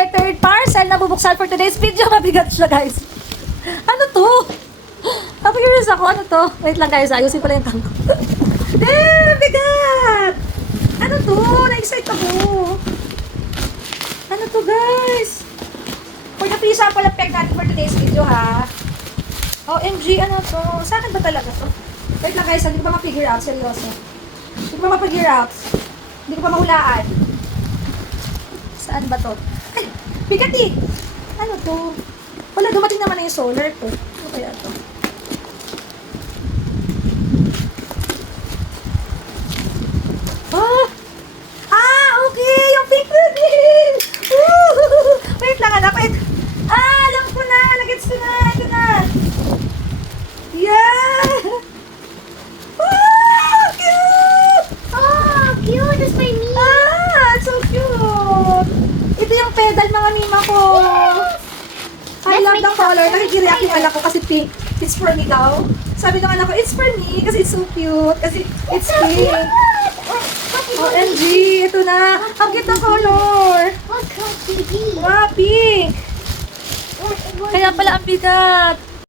our third parcel na bubuksan for today's video. Mabigat siya, guys. Ano to? Napag-curious ako. Ano to? Wait lang, guys. Ayusin lang yung tango. Eh, bigat! Ano to? Na-excite ako. Ano to, guys? For the free sample of natin for today's video, ha? OMG, ano to? Sa akin ba talaga to? Wait lang, guys. Hindi ko pa ma-figure out. Seryoso. Hindi ko pa ma-figure out. Hindi ko pa mahulaan. Saan ba to? Ay, bigat eh! Ano to? Wala, dumating naman na yung solar ko. Ano kaya to? Ah! Ah, okay! Yung pink din! Woo! Wait lang, anak. Wait. Ah, alam ko na. Nagets ko na. Ito na. Yeah! Wow! Cute! Oh, cute. That's for me. Ah, so cute! Pedal, mga mima ko. I Let's love the color. Nakikireact yung anak ko kasi pink. It's for me daw. Sabi ng anak ko, it's for me kasi it's so cute. Kasi it's pink. OMG, ito na. Ang cute ng color. Wow, pink. Kaya pala ang bigat.